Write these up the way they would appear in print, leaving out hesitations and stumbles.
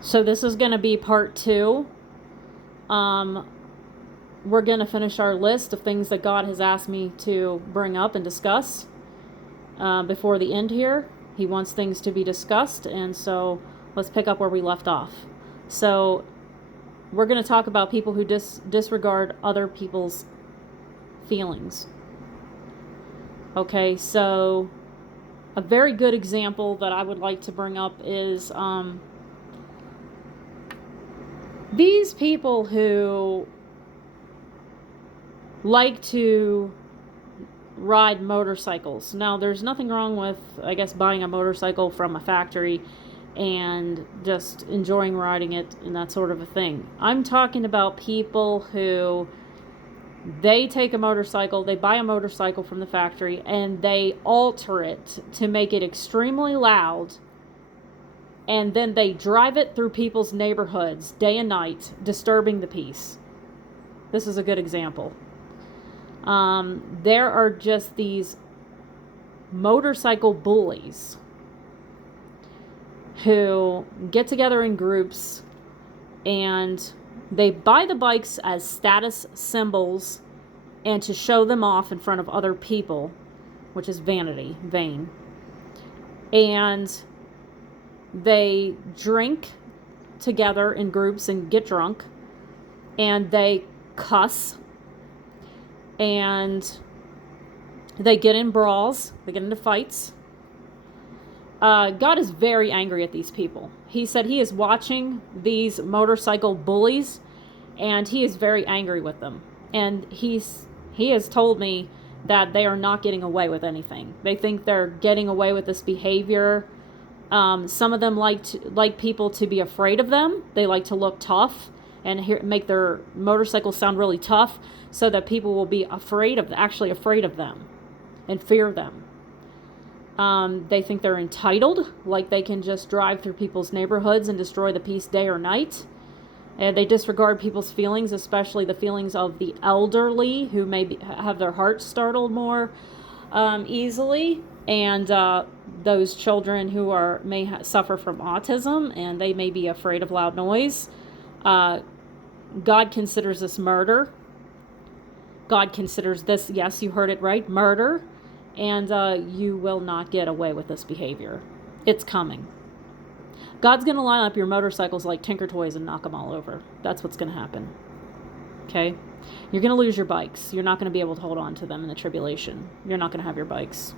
So this is going to be part 2. We're going to finish our list of things that God has asked me to bring up and discuss before the end here. He wants things to be discussed, and so let's pick up where we left off. So we're going to talk about people who disregard other people's feelings. Okay, so a very good example that I would like to bring up is these people who like to ride motorcycles. Now, there's nothing wrong with, I guess, buying a motorcycle from a factory and just enjoying riding it and that sort of a thing. I'm talking about people who they take a motorcycle, they buy a motorcycle from the factory, and they alter it to make it extremely loud, and then they drive it through people's neighborhoods day and night, disturbing the peace. This is a good example. There are just these motorcycle bullies who get together in groups and they buy the bikes as status symbols and to show them off in front of other people, which is vain. And they drink together in groups and get drunk, and they cuss, and they get in brawls, they get into fights. God is very angry at these people. He said he is watching these motorcycle bullies, and he is very angry with them. And he has told me that they are not getting away with anything. They think they're getting away with this behavior. Some of them like people to be afraid of them. They like to look tough and make their motorcycles sound really tough, so that people will be afraid of them and fear them. They think they're entitled, like they can just drive through people's neighborhoods and destroy the peace day or night. And they disregard people's feelings, especially the feelings of the elderly, who may have their hearts startled more easily, and those children who may suffer from autism, and they may be afraid of loud noise. God considers this murder. God considers this, yes, you heard it right, murder. And you will not get away with this behavior. It's coming. God's going to line up your motorcycles like Tinker Toys and knock them all over. That's what's going to happen. Okay? You're going to lose your bikes. You're not going to be able to hold on to them in the tribulation. You're not going to have your bikes.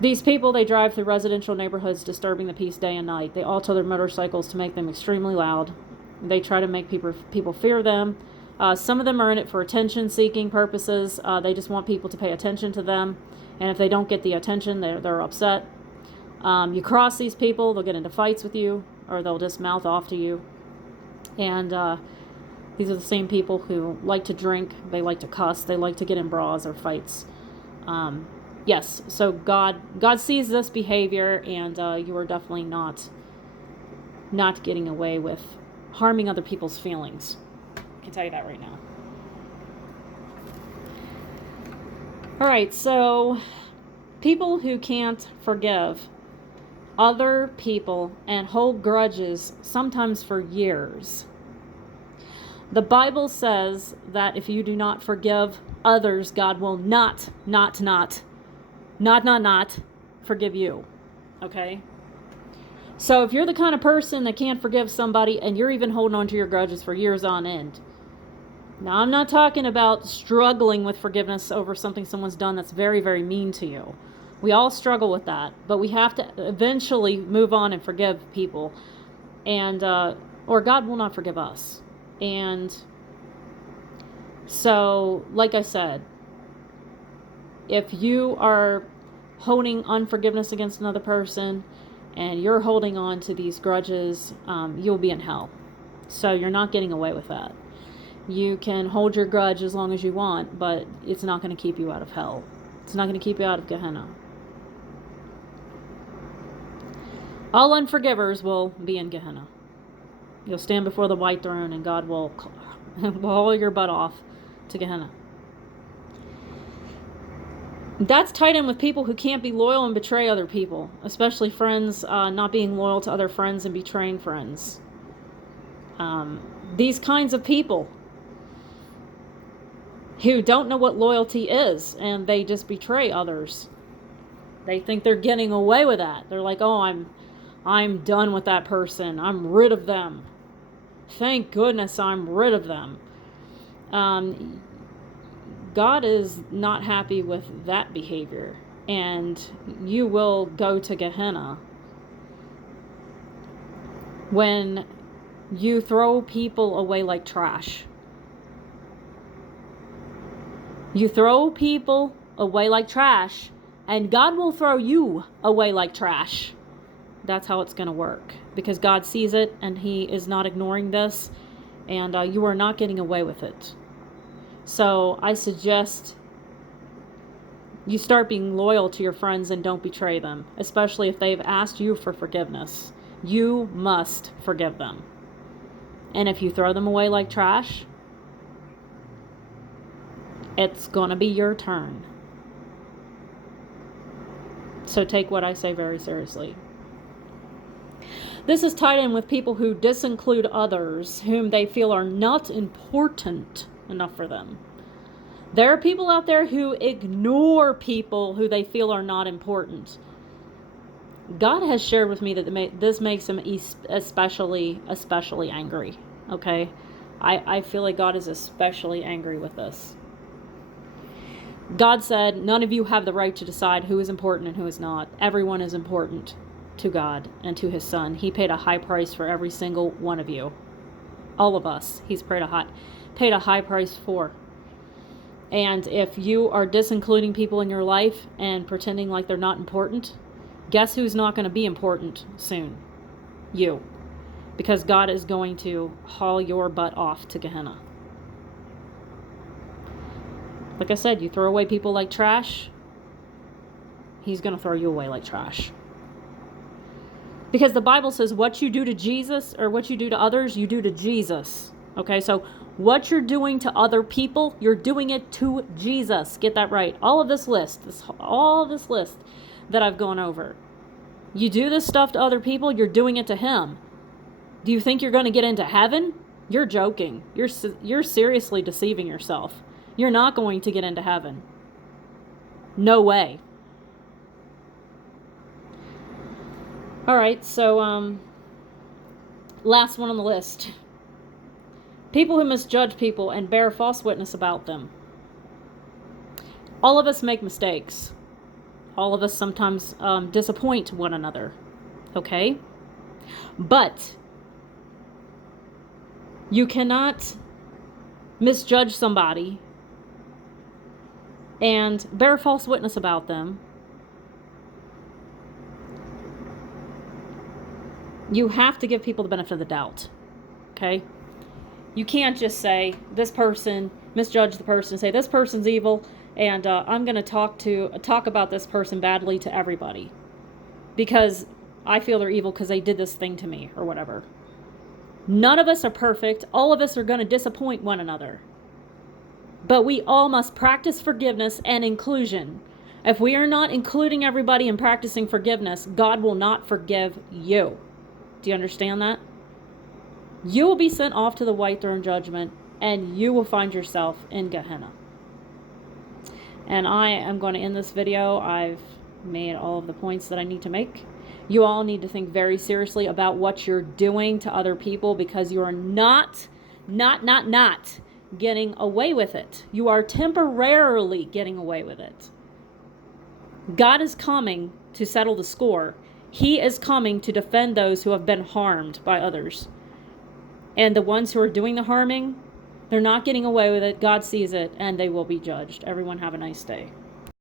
These people, they drive through residential neighborhoods, disturbing the peace day and night. They alter their motorcycles to make them extremely loud. They try to make people fear them. Some of them are in it for attention-seeking purposes. They just want people to pay attention to them. And if they don't get the attention, they're upset. You cross these people, they'll get into fights with you, or they'll just mouth off to you. And these are the same people who like to drink, they like to cuss, they like to get in brawls or fights. Yes, so God sees this behavior, and you are definitely not getting away with harming other people's feelings. I can tell you that right now. All right, so people who can't forgive other people and hold grudges, sometimes for years. The Bible says that if you do not forgive others, God will not forgive you. Okay? So if you're the kind of person that can't forgive somebody and you're even holding on to your grudges for years on end. Now, I'm not talking about struggling with forgiveness over something someone's done that's very, very mean to you. We all struggle with that, but we have to eventually move on and forgive people, and or God will not forgive us. And so, like I said, if you are holding unforgiveness against another person and you're holding on to these grudges, you'll be in hell. So you're not getting away with that. You can hold your grudge as long as you want, but it's not going to keep you out of hell. It's not going to keep you out of Gehenna. All unforgivers will be in Gehenna. You'll stand before the white throne, and God will haul your butt off to Gehenna. That's tied in with people who can't be loyal and betray other people, especially friends, not being loyal to other friends and betraying friends. These kinds of people who don't know what loyalty is, and they just betray others. They think they're getting away with that. They're like, oh, I'm done with that person. I'm rid of them. Thank goodness I'm rid of them. God is not happy with that behavior, and you will go to Gehenna when you throw people away like trash. You throw people away like trash, and God will throw you away like trash. That's how it's going to work, because God sees it, and He is not ignoring this, and you are not getting away with it. So I suggest you start being loyal to your friends and don't betray them, especially if they've asked you for forgiveness. You must forgive them. And if you throw them away like trash, it's going to be your turn. So take what I say very seriously. This is tied in with people who disinclude others whom they feel are not important enough for them. There are people out there who ignore people who they feel are not important. God has shared with me that this makes him especially angry. Okay? I feel like God is especially angry with this. God said, none of you have the right to decide who is important and who is not. Everyone is important to God and to His Son. He paid a high price for every single one of you. All of us. He's paid a high price for. And if you are disincluding people in your life and pretending like they're not important, guess who's not going to be important soon? You. Because God is going to haul your butt off to Gehenna. Like I said, you throw away people like trash, He's going to throw you away like trash. Because the Bible says what you do to Jesus, or what you do to others, you do to Jesus. Okay, so what you're doing to other people, you're doing it to Jesus. Get that right. All of this list that I've gone over. You do this stuff to other people, you're doing it to Him. Do you think you're going to get into heaven? You're joking. You're seriously deceiving yourself. You're not going to get into heaven. No way. All right, so last one on the list. People who misjudge people and bear false witness about them. All of us make mistakes. All of us sometimes disappoint one another. Okay? But you cannot misjudge somebody and bear false witness about them. You have to give people the benefit of the doubt. Okay? You can't just say, this person, misjudge the person, say, this person's evil, and I'm going to talk about this person badly to everybody because I feel they're evil because they did this thing to me or whatever. None of us are perfect. All of us are going to disappoint one another. But we all must practice forgiveness and inclusion. If we are not including everybody and practicing forgiveness, God will not forgive you. Do you understand that? You will be sent off to the white throne judgment, and you will find yourself in Gehenna. And I am going to end this video. I've made all of the points that I need to make. You all need to think very seriously about what you're doing to other people, because you are not getting away with it. You are temporarily getting away with it. God is coming to settle the score. He is coming to defend those who have been harmed by others. And the ones who are doing the harming, they're not getting away with it. God sees it, and they will be judged. Everyone have a nice day.